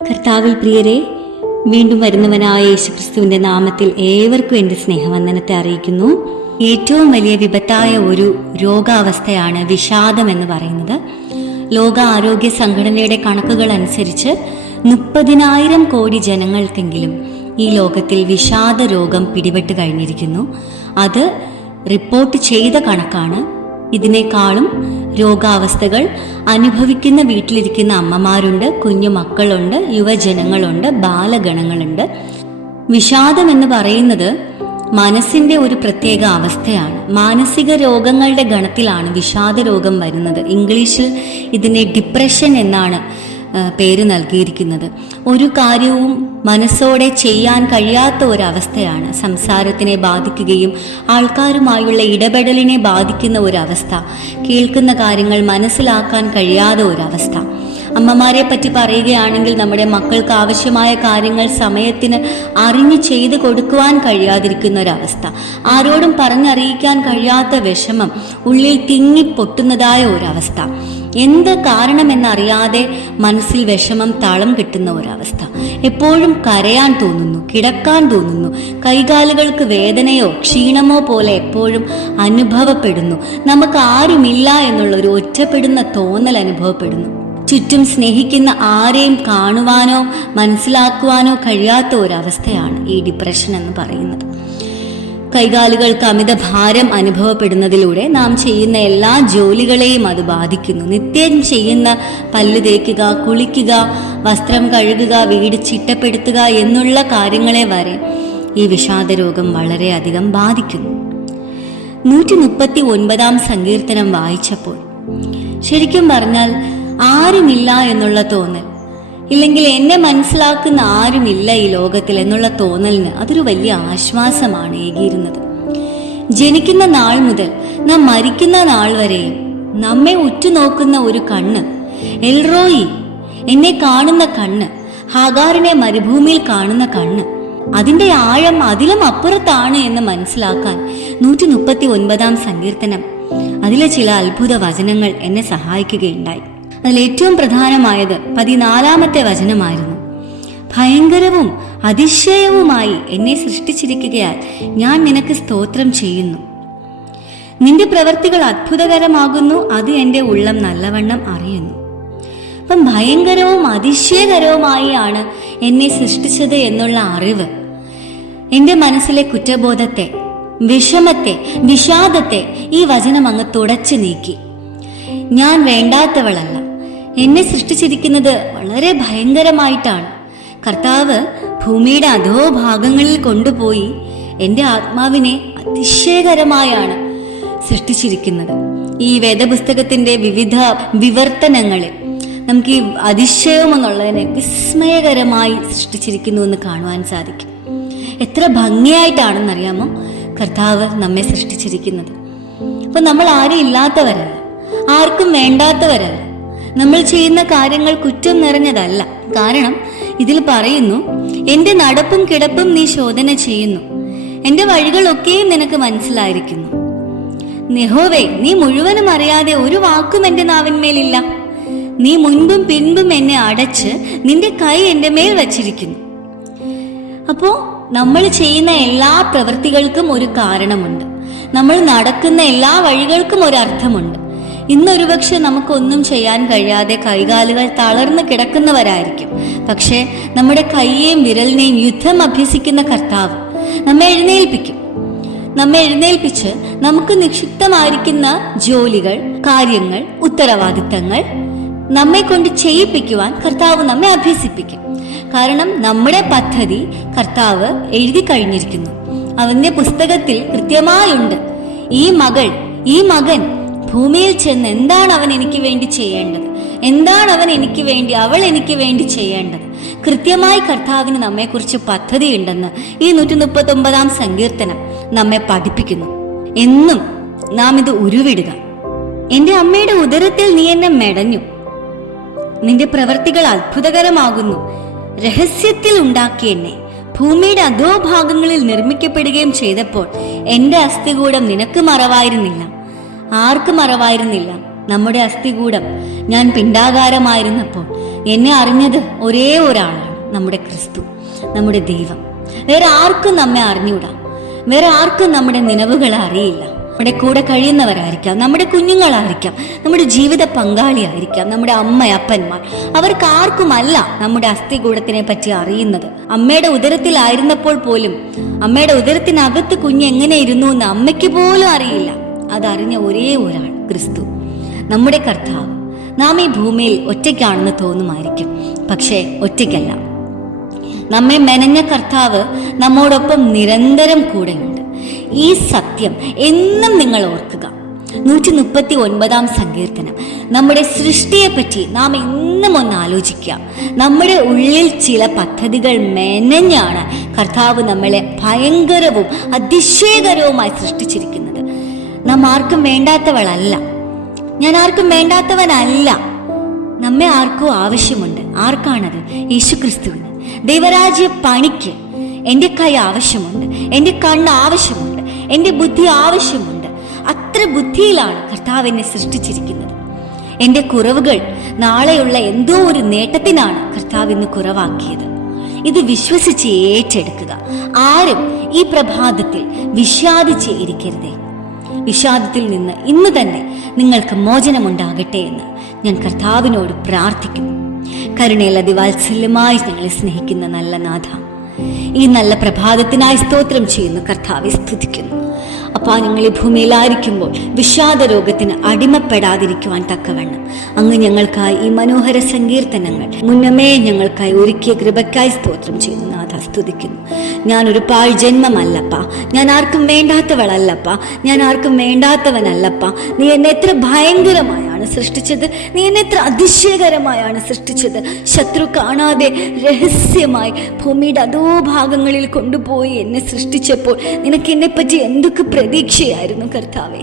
കർത്താവിൽ പ്രിയരെ, വീണ്ടും വരുന്നവനായ യേശുക്രിസ്തുവിന്റെ നാമത്തിൽ ഏവർക്കും എൻ്റെ സ്നേഹവന്ദനത്തെ അറിയിക്കുന്നു. ഏറ്റവും വലിയ വിപത്തായ ഒരു രോഗാവസ്ഥയാണ് വിഷാദം എന്ന് പറയുന്നത്. ലോക ആരോഗ്യ സംഘടനയുടെ കണക്കുകൾ അനുസരിച്ച് 30,000 കോടി ജനങ്ങൾക്കെങ്കിലും ഈ ലോകത്തിൽ വിഷാദ രോഗം പിടിപെട്ട് കഴിഞ്ഞിരിക്കുന്നു. അത് റിപ്പോർട്ട് ചെയ്ത കണക്കാണ്. ഇതിനേക്കാളും രോഗാവസ്ഥകൾ അനുഭവിക്കുന്ന വീട്ടിലിരിക്കുന്ന അമ്മമാരുണ്ട്, കുഞ്ഞു മക്കളുണ്ട്, യുവജനങ്ങളുണ്ട്, ബാലഗണങ്ങളുണ്ട്. വിഷാദം എന്ന് പറയുന്നത് മനസ്സിന്റെ ഒരു പ്രത്യേക അവസ്ഥയാണ്. മാനസിക രോഗങ്ങളുടെ ഗണത്തിലാണ് വിഷാദ രോഗം വരുന്നത്. ഇംഗ്ലീഷിൽ ഇതിനെ ഡിപ്രഷൻ എന്നാണ് പേര് നൽകിയിരിക്കുന്നത്. ഒരു കാര്യവും മനസ്സോടെ ചെയ്യാൻ കഴിയാത്ത ഒരവസ്ഥയാണ്. സംസാരത്തിനെ ബാധിക്കുകയും ആൾക്കാരുമായുള്ള ഇടപെടലിനെ ബാധിക്കുന്ന ഒരവസ്ഥ, കേൾക്കുന്ന കാര്യങ്ങൾ മനസ്സിലാക്കാൻ കഴിയാത്ത ഒരവസ്ഥ. അമ്മമാരെ പറ്റി പറയുകയാണെങ്കിൽ നമ്മുടെ മക്കൾക്ക് ആവശ്യമായ കാര്യങ്ങൾ സമയത്തിന് അറിഞ്ഞു ചെയ്തു കൊടുക്കുവാൻ കഴിയാതിരിക്കുന്ന ഒരവസ്ഥ, ആരോടും പറഞ്ഞറിയിക്കാൻ കഴിയാത്ത വിഷമം, ഉള്ളിൽ തിങ്ങിപ്പൊട്ടുന്നതായ ഒരവസ്ഥ, എന്ത് കാരണമെന്നറിയാതെ മനസ്സിൽ വിഷമം തളം കിട്ടുന്ന ഒരവസ്ഥ, എപ്പോഴും കരയാൻ തോന്നുന്നു, കിടക്കാൻ തോന്നുന്നു, കൈകാലുകൾക്ക് വേദനയോ ക്ഷീണമോ പോലെ എപ്പോഴും അനുഭവപ്പെടുന്നു, നമുക്ക് ആരുമില്ല എന്നുള്ളൊരു ഒറ്റപ്പെടുന്ന തോന്നൽ അനുഭവപ്പെടുന്നു. ചുറ്റും സ്നേഹിക്കുന്ന ആരെയും കാണുവാനോ മനസ്സിലാക്കുവാനോ കഴിയാത്ത ഒരവസ്ഥയാണ് ഈ ഡിപ്രഷൻ എന്ന് പറയുന്നത്. കൈകാലുകൾക്ക് അമിത ഭാരം അനുഭവപ്പെടുന്നതിലൂടെ നാം ചെയ്യുന്ന എല്ലാ ജോലികളെയും അത് ബാധിക്കുന്നു. നിത്യം ചെയ്യുന്ന പല്ല് തേക്കുക, കുളിക്കുക, വസ്ത്രം കഴുകുക, വീട് ചിട്ടപ്പെടുത്തുക എന്നുള്ള കാര്യങ്ങളെ വരെ ഈ വിഷാദരോഗം വളരെയധികം ബാധിക്കുന്നു. 139 സങ്കീർത്തനം വായിച്ചപ്പോൾ ശരിക്കും പറഞ്ഞാൽ ആരുമില്ല എന്നുള്ള തോന്നൽ, ഇല്ലെങ്കിൽ എന്നെ മനസ്സിലാക്കുന്ന ആരുമില്ല ഈ ലോകത്തിൽ എന്നുള്ള തോന്നലിന് അതൊരു വലിയ ആശ്വാസമാണ് ഏകിയിരുന്നത്. ജനിക്കുന്ന നാൾ മുതൽ നാം മരിക്കുന്ന നാൾ വരെയും നമ്മെ ഉറ്റുനോക്കുന്ന ഒരു കണ്ണ്, എൽറോയി, എന്നെ കാണുന്ന കണ്ണ്, ഹാഗാറിനെ മരുഭൂമിയിൽ കാണുന്ന കണ്ണ്, അതിന്റെ ആഴം അതിലും അപ്പുറത്താണ് എന്ന് മനസ്സിലാക്കാൻ 139 സങ്കീർത്തനം, അതിലെ ചില അത്ഭുത വചനങ്ങൾ എന്നെ സഹായിക്കുകയുണ്ടായി. അതിലേറ്റവും പ്രധാനമായത് 14 വചനമായിരുന്നു. ഭയങ്കരവും അതിശയവുമായി എന്നെ സൃഷ്ടിച്ചിരിക്കുകയാൽ ഞാൻ നിനക്ക് സ്തോത്രം ചെയ്യുന്നു. നിന്റെ പ്രവൃത്തികൾ അത്ഭുതകരമാകുന്നു, അത് എൻ്റെ ഉള്ളം നല്ലവണ്ണം അറിയുന്നു. അപ്പം ഭയങ്കരവും അതിശയകരവുമായി ആണ് എന്നെ സൃഷ്ടിച്ചത് എന്നുള്ള അറിവ് എൻ്റെ മനസ്സിലെ കുറ്റബോധത്തെ, വിഷമത്തെ, വിഷാദത്തെ ഈ വചനം അങ്ങ് തുടച്ചു നീക്കി. ഞാൻ വേണ്ടാത്തവളല്ല, എന്നെ സൃഷ്ടിച്ചിരിക്കുന്നത് വളരെ ഭയങ്കരമായിട്ടാണ്. കർത്താവ് ഭൂമിയുടെ അധോഭാഗങ്ങളിൽ കൊണ്ടുപോയി എൻ്റെ ആത്മാവിനെ അതിശയകരമായാണ് സൃഷ്ടിച്ചിരിക്കുന്നത്. ഈ വേദപുസ്തകത്തിന്റെ വിവിധ വിവർത്തനങ്ങളെ നമുക്ക് ഈ അതിശയം എന്നുള്ളതിനെ വിസ്മയകരമായി സൃഷ്ടിച്ചിരിക്കുന്നു എന്ന് കാണുവാൻ സാധിക്കും. എത്ര ഭംഗിയായിട്ടാണെന്നറിയാമോ കർത്താവ് നമ്മെ സൃഷ്ടിച്ചിരിക്കുന്നത്. അപ്പൊ നമ്മൾ ആരും ഇല്ലാത്തവരല്ല, ആർക്കും വേണ്ടാത്തവരല്ല, നമ്മൾ ചെയ്യുന്ന കാര്യങ്ങൾ കുറ്റം നിറഞ്ഞതല്ല. കാരണം ഇതിൽ പറയുന്നു, എൻ്റെ നടപ്പും കിടപ്പും നീ ശോധന ചെയ്യുന്നു, എൻ്റെ വഴികളൊക്കെയും നിനക്ക് മനസ്സിലായിരിക്കുന്നു. യഹോവേ, നീ മുഴുവനും അറിയാതെ ഒരു വാക്കും എൻ്റെ നാവിന്മേലില്ല. നീ മുൻപും പിൻപും എന്നെ അടച്ച് നിന്റെ കൈ എൻ്റെ മേൽ വച്ചിരിക്കുന്നു. അപ്പോ നമ്മൾ ചെയ്യുന്ന എല്ലാ പ്രവൃത്തികൾക്കും ഒരു കാരണമുണ്ട്. നമ്മൾ നടക്കുന്ന എല്ലാ വഴികൾക്കും ഒരു അർത്ഥമുണ്ട്. ഇന്നൊരുപക്ഷെ നമുക്കൊന്നും ചെയ്യാൻ കഴിയാതെ കൈകാലുകൾ തളർന്ന് കിടക്കുന്നവരായിരിക്കും. പക്ഷേ നമ്മുടെ കൈയെയും വിരലിനെയും യുദ്ധം അഭ്യസിക്കുന്ന കർത്താവ് നമ്മെ എഴുന്നേൽപ്പിക്കും. നമ്മെ എഴുന്നേൽപ്പിച്ച് നമുക്ക് നിക്ഷിപ്തമായിരിക്കുന്ന ജോലികൾ, കാര്യങ്ങൾ, ഉത്തരവാദിത്തങ്ങൾ നമ്മെ കൊണ്ട് ചെയ്യിപ്പിക്കുവാൻ കർത്താവ് നമ്മെ അഭ്യസിപ്പിക്കും. കാരണം നമ്മുടെ പദ്ധതി കർത്താവ് എഴുതി കഴിഞ്ഞിരിക്കുന്നു. അവന്റെ പുസ്തകത്തിൽ കൃത്യമായുണ്ട്, ഈ മകൾ, ഈ മകൻ ഭൂമിയിൽ ചെന്ന് എന്താണ് അവൻ എനിക്ക് വേണ്ടി ചെയ്യേണ്ടത്, എന്താണ് അവൻ എനിക്ക് വേണ്ടി, അവൾ എനിക്ക് വേണ്ടി ചെയ്യേണ്ടത്. കൃത്യമായി കർത്താവിന് നമ്മെക്കുറിച്ച് പദ്ധതി ഉണ്ടെന്ന് ഈ 139 സങ്കീർത്തനം നമ്മെ പഠിപ്പിക്കുന്നു. എന്നും നാം ഇത് ഉരുവിടുക. എൻ്റെ അമ്മയുടെ ഉദരത്തിൽ നീ എന്നെ മെടഞ്ഞു, നിന്റെ പ്രവൃത്തികൾ അത്ഭുതകരമാകുന്നു, രഹസ്യത്തിൽ ഉണ്ടാക്കി എന്നെ ഭൂമിയുടെ അധോഭാഗങ്ങളിൽ നിർമ്മിക്കപ്പെടുകയും ചെയ്തപ്പോൾ എൻ്റെ അസ്ഥികൂടം നിനക്ക് മറവായിരുന്നില്ല. ആർക്കും മറവായിരുന്നില്ല നമ്മുടെ അസ്ഥികൂടം. ഞാൻ പിണ്ടാകാരമായിരുന്നപ്പോൾ എന്നെ അറിഞ്ഞത് ഒരേ ഒരാളാണ്, നമ്മുടെ ക്രിസ്തു, നമ്മുടെ ദൈവം. വേറെ ആർക്കും നമ്മെ അറിഞ്ഞൂടാ. വേറെ ആർക്കും നമ്മുടെ നിലവുകളെ അറിയില്ല. നമ്മുടെ കൂടെ കഴിയുന്നവരായിരിക്കാം, നമ്മുടെ കുഞ്ഞുങ്ങളായിരിക്കാം, നമ്മുടെ ജീവിത പങ്കാളിയായിരിക്കാം, നമ്മുടെ അമ്മ അപ്പന്മാർ, അവർക്ക് ആർക്കുമല്ല നമ്മുടെ അസ്ഥികൂടത്തിനെ പറ്റി അറിയുന്നത്. അമ്മയുടെ ഉദരത്തിലായിരുന്നപ്പോൾ പോലും അമ്മയുടെ ഉദരത്തിനകത്ത് കുഞ്ഞ് എങ്ങനെ ഇരുന്നു എന്ന് അമ്മയ്ക്ക് പോലും അറിയില്ല. അതറിഞ്ഞ ഒരേ ഒരാൾ ക്രിസ്തു, നമ്മുടെ കർത്താവ്. നാം ഈ ഭൂമിയിൽ ഒറ്റയ്ക്കാണെന്ന് തോന്നുമായിരിക്കും, പക്ഷേ ഒറ്റയ്ക്കല്ല. നമ്മെ മെനഞ്ഞ കർത്താവ് നമ്മോടൊപ്പം നിരന്തരം കൂടെയുണ്ട്. ഈ സത്യം എന്നും നിങ്ങൾ ഓർക്കുക. 139 സങ്കീർത്തനം. നമ്മുടെ സൃഷ്ടിയെപ്പറ്റി നാം എന്നും ഒന്ന് ആലോചിക്കുക. നമ്മുടെ ഉള്ളിൽ ചില പദ്ധതികൾ മെനഞ്ഞാണ് കർത്താവ് നമ്മളെ ഭയങ്കരവും അതിശയകരവുമായി സൃഷ്ടിച്ചിരിക്കുന്നത്. നാം ആർക്കും വേണ്ടാത്തവളല്ല, ഞാൻ ആർക്കും വേണ്ടാത്തവനല്ല. നമ്മെ ആർക്കും ആവശ്യമുണ്ട്. ആർക്കാണത്? യേശുക്രിസ്തുവിന്. ദൈവരാജ്യ പണിക്ക് എൻ്റെ കൈ ആവശ്യമുണ്ട്, എൻ്റെ കണ്ണ് ആവശ്യമുണ്ട്, എൻ്റെ ബുദ്ധി ആവശ്യമുണ്ട്. അത്ര ബുദ്ധിയിലാണ് കർത്താവ് എന്നെ സൃഷ്ടിച്ചിരിക്കുന്നത്. എൻ്റെ കുറവുകൾ നാളെയുള്ള എന്തോ ഒരു നേട്ടത്തിനാണ് കർത്താവ് ഇന്ന് കുറവാക്കിയത്. ഇത് വിശ്വസിച്ച് ഏറ്റെടുക്കുക. ആരും ഈ പ്രഭാതത്തിൽ വിഷാദിച്ച് ഇരിക്കരുതേ. വിഷാദത്തിൽ നിന്ന് ഇന്ന് തന്നെ നിങ്ങൾക്ക് മോചനമുണ്ടാകട്ടെ എന്ന് ഞാൻ കർത്താവിനോട് പ്രാർത്ഥിക്കുന്നു. കരുണയുള്ള ദിവാത്സല്യമായി ഞങ്ങളെ സ്നേഹിക്കുന്ന നല്ല നാഥ, ഈ നല്ല പ്രഭാതത്തിനായി സ്തോത്രം ചെയ്യുന്നു. കർത്താവെ സ്തുതിക്കുന്നു. അപ്പാ, ഞങ്ങൾ ഈ ഭൂമിയിലായിരിക്കുമ്പോൾ വിഷാദ രോഗത്തിന് അടിമപ്പെടാതിരിക്കുവാൻ തക്കവണ്ണം അങ്ങ് ഞങ്ങൾക്കായി ഈ മനോഹര സങ്കീർത്തനങ്ങൾ മുന്നമേ ഞങ്ങൾക്കായി ഒരുക്കിയ കൃപയ്ക്കായി സ്തോത്രം ചെയ്യുന്നു. നാഥ, സ്തുതിക്കുന്നു. ഞാനൊരു പാഴ് ജന്മമല്ലപ്പാ, ഞാൻ ആർക്കും വേണ്ടാത്തവളല്ലപ്പാ, ഞാൻ ആർക്കും വേണ്ടാത്തവനല്ലപ്പാ. നീ എന്നെ എത്ര ഭയങ്കരമായാണ് സൃഷ്ടിച്ചത്, നീ എന്നെ എത്ര അതിശയകരമായാണ് സൃഷ്ടിച്ചത്. ശത്രു കാണാതെ രഹസ്യമായി ഭൂമിയുടെ അതോ ഭാഗങ്ങളിൽ കൊണ്ടുപോയി എന്നെ സൃഷ്ടിച്ചപ്പോൾ നിനക്ക് എന്നെ പറ്റി എന്തൊക്കെ പ്രതീക്ഷയായിരുന്നു കർത്താവേ.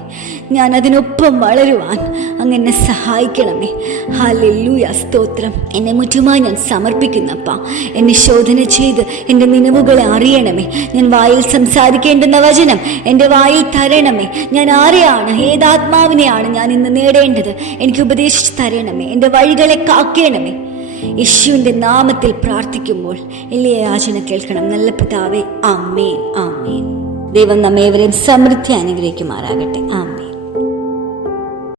ഞാൻ അതിനൊപ്പം വളരുവാൻ അങ്ങ് എന്നെ സഹായിക്കണമേ. ഹല്ലേലൂയ, സ്തോത്രം. എന്നെ മുറ്റുമായി ഞാൻ സമർപ്പിക്കുന്നപ്പാ. എന്നെ ശോധന ചെയ്ത് എൻ്റെ നിലവുകളെ അറിയണമേ. ഞാൻ വായിൽ സംസാരിക്കേണ്ടുന്ന വചനം എൻ്റെ വായിൽ തരണമേ. ഞാൻ ആരെയാണ്, ഏതാത്മാവിനെയാണ് ഞാൻ ഇന്ന് നേടേണ്ടത്, എനിക്ക് ഉപദേശിച്ച് തരണമേ. എൻ്റെ വഴികളെ കാക്കേണമേ. യേശുവിൻ്റെ നാമത്തിൽ പ്രാർത്ഥിക്കുമ്പോൾ എളിയ യാചന കേൾക്കണം നല്ല പിതാവേ. ആമേൻ, ആമേൻ. ദൈവം നമ്മേവരെയും സമൃദ്ധി അനുഗ്രഹിക്കുമാറാകട്ടെ. ആമേൻ.